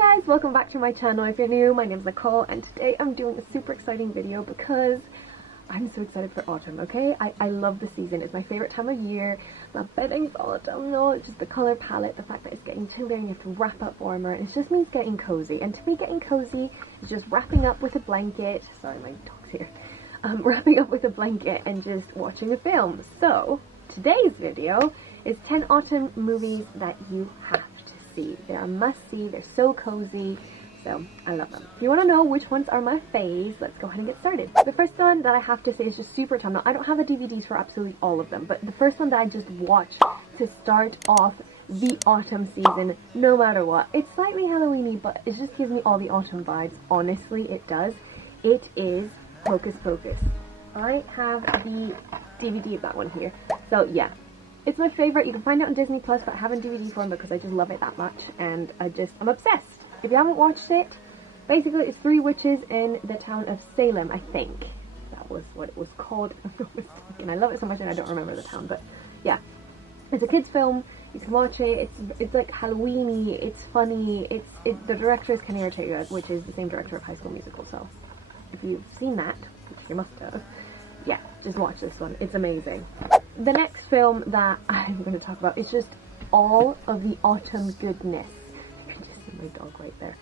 guys, welcome back to my channel. If you're new, my name's Nicole and today I'm doing a super exciting video because I'm so excited for autumn, okay? I love the season. It's my favorite time of year. My bedding's autumn, no, it's just the colour palette, the fact that it's getting chillier and you have to wrap up warmer, and it just means getting cozy. And to me, getting cozy is just wrapping up with a blanket. Sorry, my dog's here. Wrapping up with a blanket and just watching a film. So today's video is 10 autumn movies that you have to see. They're a must-see, they're so cozy, so I love them. If you want to know which ones are my faves, let's go ahead and get started. The first one that I have to say is just super autumnal. I don't have the DVDs for absolutely all of them, but the first one that I just watched to start off the autumn season, no matter what. It's slightly Halloweeny, but it just gives me all the autumn vibes. Honestly, it does. It is Hocus Pocus. I have the DVD of that one here, so yeah. It's my favourite. You can find it on Disney Plus, but I have a DVD form because I just love it that much, and I'm obsessed. If you haven't watched it, basically it's 3 witches in the town of Salem, I think. That was what it was called, if I'm not mistaken. I love it so much and I don't remember the town, but yeah. It's a kids film, you can watch it, it's like Halloweeny, it's funny, the director is Kenny Ortega, which is the same director of High School Musical, so if you've seen that, which you must have, yeah, just watch this one, it's amazing. The next film that I'm going to talk about is just all of the autumn goodness. You can just see my dog right there.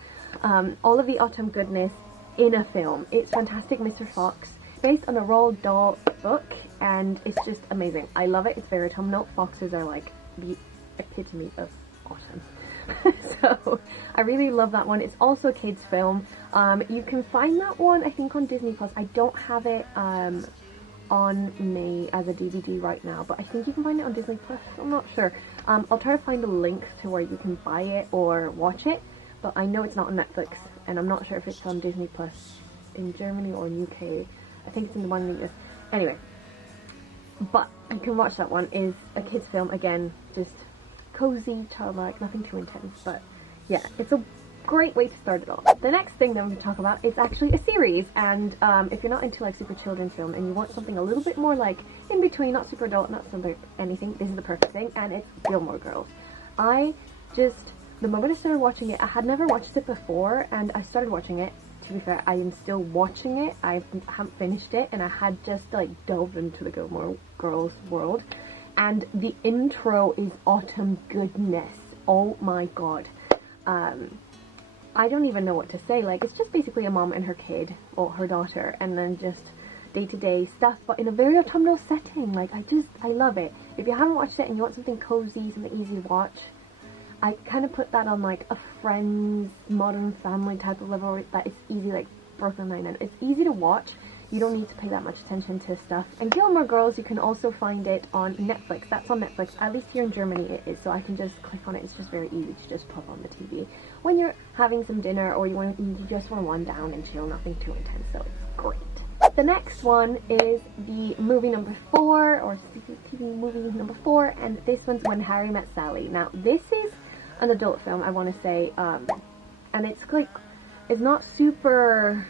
All of the autumn goodness in a film. It's Fantastic Mr. Fox, based on a Roald Dahl book, and it's just amazing. I love it. It's very autumnal. Foxes are like the epitome of autumn. So I really love that one. It's also a kids film. You can find that one, I think, on Disney Plus. I don't have it on me as a DVD right now, but I think you can find it on Disney Plus. I'm not sure. I'll try to find a link to where you can buy it or watch it, but I know it's not on Netflix, and I'm not sure if it's on Disney Plus in Germany or in UK. I think it's in the one in the US. Anyway, but you can watch that one. Is a kids film, again, just cozy, childlike, nothing too intense, but yeah, it's a great way to start it off. The next thing that I'm going to talk about is actually a series, and if you're not into like super children's film and you want something a little bit more like in between, not super adult, not super anything, this is the perfect thing, and it's Gilmore Girls. The moment I started watching it, I had never watched it before, and I started watching it. To be fair, I am still watching it. I haven't finished it, and I had just like delved into the Gilmore Girls world, and the intro is autumn goodness. Oh my god. I don't even know what to say. Like, it's just basically a mom and her kid, or her daughter, and then just day-to-day stuff, but in a very autumnal setting. Like, I love it. If you haven't watched it and you want something cozy, something easy to watch, I kind of put that on like a Friends, Modern Family type of level, that it's easy, like Brooklyn Nine-Nine. It's easy to watch. You don't need to pay that much attention to stuff. And Gilmore Girls, you can also find it on Netflix. That's on Netflix. At least here in Germany it is. So I can just click on it. It's just very easy to just pop on the TV when you're having some dinner, or you just want to wind down and chill. Nothing too intense. So it's great. The next one is the movie number 4, or TV movie number 4, and this one's When Harry Met Sally. Now this is an adult film, I want to say, and it's like, it's not super,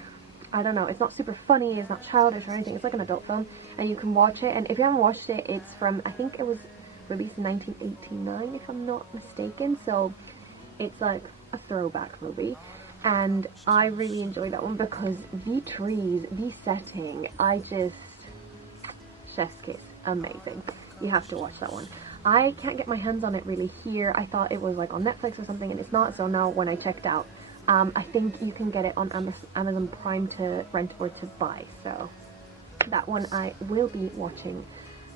I don't know, it's not super funny, it's not childish or anything. It's like an adult film, and you can watch it. And if you haven't watched it, it's from, I think it was released in 1989 if I'm not mistaken, so it's like a throwback movie, and I really enjoy that one because the trees, the setting, chef's kiss, amazing. You have to watch that one. I can't get my hands on it really here. I thought it was like on Netflix or something, and it's not, so now when I checked out, I think you can get it on Amazon Prime to rent or to buy, so that one I will be watching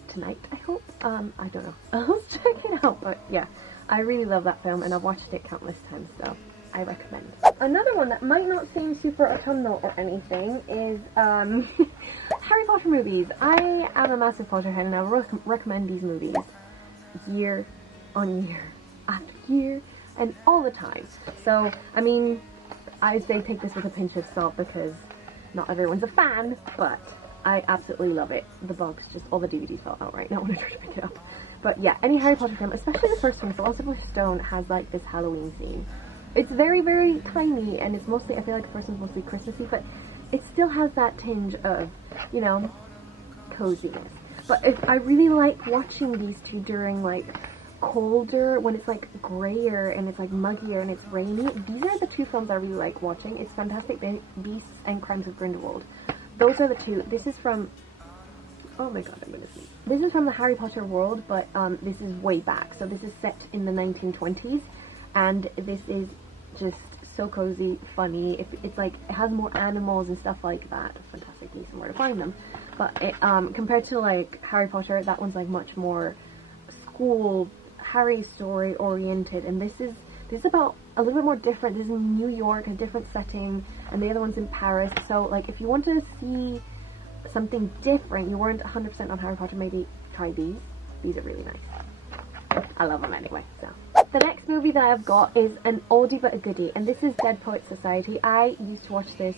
tonight, I hope. I don't know. I'll check it out, but yeah, I really love that film, and I've watched it countless times, so I recommend. Another one that might not seem super autumnal or anything is Harry Potter movies. I am a massive Potterhead, and I recommend these movies year on year after year and all the time. So I mean, I say take this with a pinch of salt because not everyone's a fan, but I absolutely love it. The box, just all the DVDs fell out right now when I tried to pick it up. But yeah, any Harry Potter film, especially the first one, Philosopher's Stone, has like this Halloween scene. It's very, very tiny, and it's mostly, I feel like the first one's mostly Christmassy, but it still has that tinge of, you know, coziness. But I really like watching these two during like colder, when it's like grayer and it's like muggier and it's rainy. These are the two films I really like watching. It's Fantastic Beasts and Crimes of Grindelwald. Those are the two. This is from, oh my god, I'm gonna see. This is from the Harry Potter world, but this is way back. So this is set in the 1920s, and this is just so cozy, funny. It's like, it has more animals and stuff like that. Fantastic Beasts and Where to Find Them. But it, compared to like Harry Potter, that one's like much more school Harry story oriented, and this is about a little bit more different. This is in New York, a different setting, and the other one's in Paris. So like, if you want to see something different, you weren't 100% on Harry Potter, maybe try these. These are really nice. I love them anyway. So the next movie that I've got is an oldie but a goodie, and this is Dead Poets Society. I used to watch this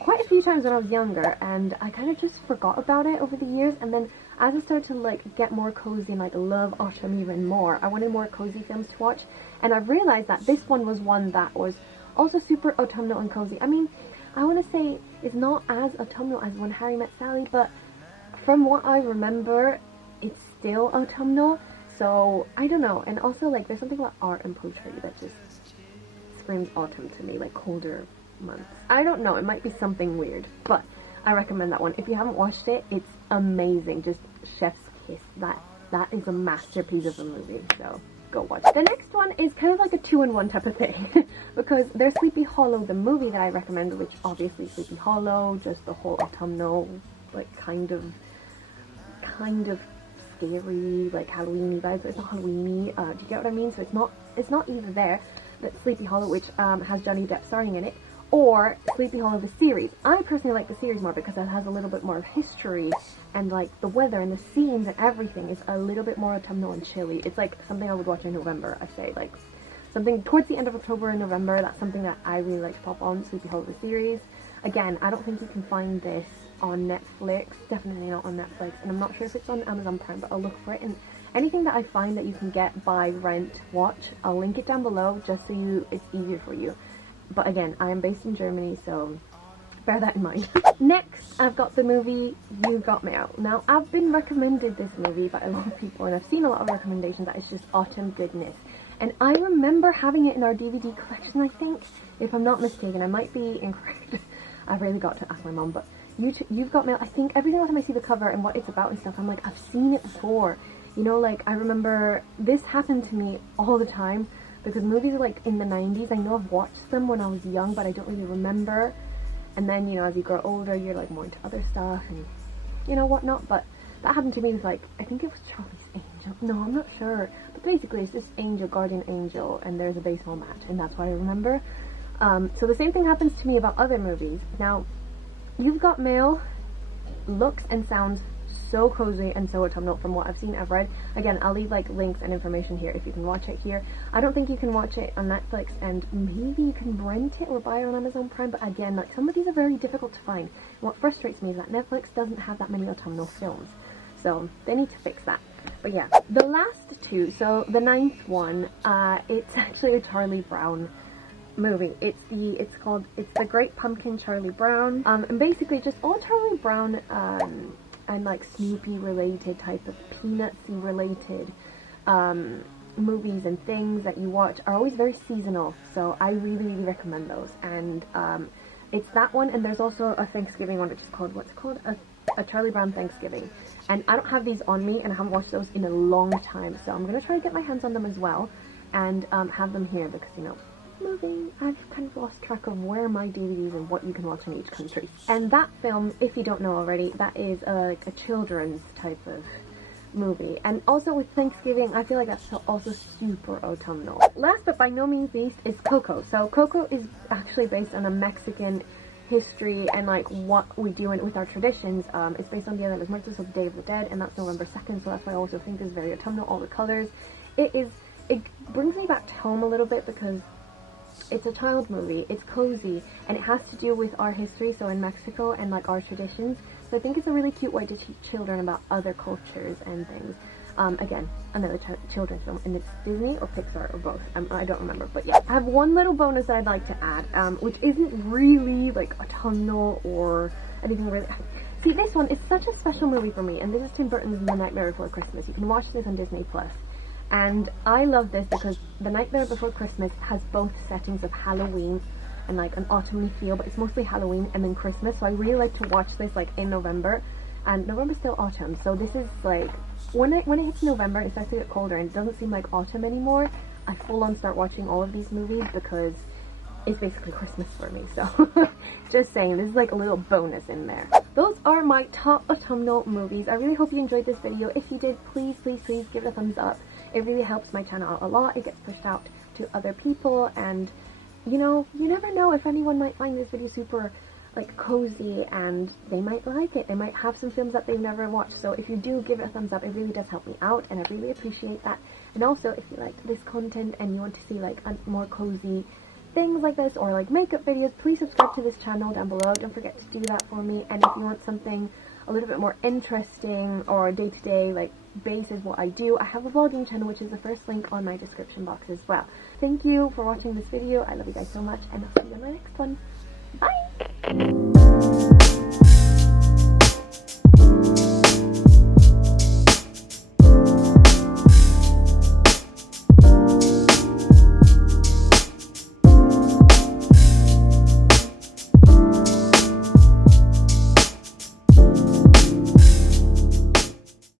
quite a few times when I was younger, and I kind of just forgot about it over the years, and then as I started to like get more cozy and like love autumn even more, I wanted more cozy films to watch, and I realized that this one was one that was also super autumnal and cozy. I mean, I want to say it's not as autumnal as When Harry Met Sally, but from what I remember, it's still autumnal, so I don't know. And also, like, there's something about art and poetry that just screams autumn to me, like colder months. I don't know, it might be something weird, but I recommend that one. If you haven't watched it, it's amazing. Just chef's kiss. That is a masterpiece of a movie, so go watch it. The next one is kind of like a 2-in-1 type of thing because there's Sleepy Hollow, the movie that I recommend, which obviously Sleepy Hollow, just the whole autumnal, like kind of scary, like Halloweeny vibes, but it's not Halloweeny. Do you get what I mean? So it's not either there, but Sleepy Hollow, which has Johnny Depp starring in it, or Sleepy Hollow the series. I personally like the series more because it has a little bit more of history, and like the weather and the scenes and everything is a little bit more autumnal and chilly. It's like something I would watch in November, I'd say, like something towards the end of October and November. That's something that I really like to pop on, Sleepy Hollow the series. Again, I don't think you can find this on Netflix, definitely not on Netflix, and I'm not sure if it's on Amazon Prime, but I'll look for it. And anything that I find that you can get, buy, rent, watch, I'll link it down below just so it's easier for you. But again, I am based in Germany, so bear that in mind. Next, I've got the movie You Got Mail. Now, I've been recommended this movie by a lot of people, and I've seen a lot of recommendations that it's just autumn goodness. And I remember having it in our DVD collection, I think, if I'm not mistaken. I might be incorrect. I've really got to ask my mom, but You've Got Mail, I think every single time I see the cover and what it's about and stuff, I'm like, I've seen it before. You know, like, I remember this happened to me all the time, because movies are like in the 90s, I know I've watched them when I was young, but I don't really remember. And then, you know, as you grow older, you're like more into other stuff and, you know, whatnot. But that happened to me with, like, I think it was Charlie's Angel. No, I'm not sure. But basically, it's this angel, guardian angel, and there's a baseball match, and that's what I remember. So the same thing happens to me about other movies. Now, You've Got Mail looks and sounds so cozy and so autumnal from what I've seen, I've read. Again, I'll leave like links and information here if you can watch it here. I don't think you can watch it on Netflix, and maybe you can rent it or buy it on Amazon Prime, but again, like, some of these are very difficult to find. What frustrates me is that Netflix doesn't have that many autumnal films, so they need to fix that. But yeah, the last two, so the 9th one, it's actually a Charlie Brown movie. It's the Great Pumpkin Charlie Brown, and basically just all Charlie Brown and like Snoopy related type of Peanutsy related movies and things that you watch are always very seasonal, so I really recommend those. And it's that one, and there's also a Thanksgiving one which is called, what's it called, a Charlie Brown Thanksgiving, and I don't have these on me and I haven't watched those in a long time, so I'm gonna try to get my hands on them as well and have them here, because, you know, moving, I've kind of lost track of where my DVDs and what you can watch in each country. And that film, if you don't know already, that is a children's type of movie. And also with Thanksgiving, I feel like that's also super autumnal. Last but by no means least is Coco. So Coco is actually based on a Mexican history and like what we do with our traditions. It's based on Dia de los Muertos, of the Day of the Dead, and that's November 2nd, so that's why I also think it's very autumnal, all the colors. It brings me back to home a little bit because it's a child movie, it's cozy, and it has to do with our history, so in Mexico, and like our traditions. So I think it's a really cute way to teach children about other cultures and things. Again, another children's film, and it's Disney or Pixar or both. I don't remember, but yeah. I have one little bonus that I'd like to add, which isn't really like autumnal or anything really. See, this one is such a special movie for me, and this is Tim Burton's The Nightmare Before Christmas. You can watch this on Disney Plus. And I love this because The Nightmare Before Christmas has both settings of Halloween and like an autumny feel, but it's mostly Halloween and then Christmas. So I really like to watch this like in November, and November's still autumn, so this is like when it hits November and it starts to get colder and it doesn't seem like autumn anymore, I full on start watching all of these movies because it's basically Christmas for me. So just saying, this is like a little bonus in there. Those are my top autumnal movies. I really hope you enjoyed this video. If you did, please give it a thumbs up. It really helps my channel out a lot. It gets pushed out to other people, and you know, you never know if anyone might find this video super like cozy and they might like it. They might have some films that they've never watched. So if you do give it a thumbs up, it really does help me out, and I really appreciate that. And also, if you liked this content and you want to see like a more cozy things like this or like makeup videos, please subscribe to this channel down below. Don't forget to do that for me. And if you want something a little bit more interesting or day-to-day like basis what I do, I have a vlogging channel, which is the first link on my description box as well. Thank you for watching this video. I love you guys so much, and I'll see you in my next one. Bye!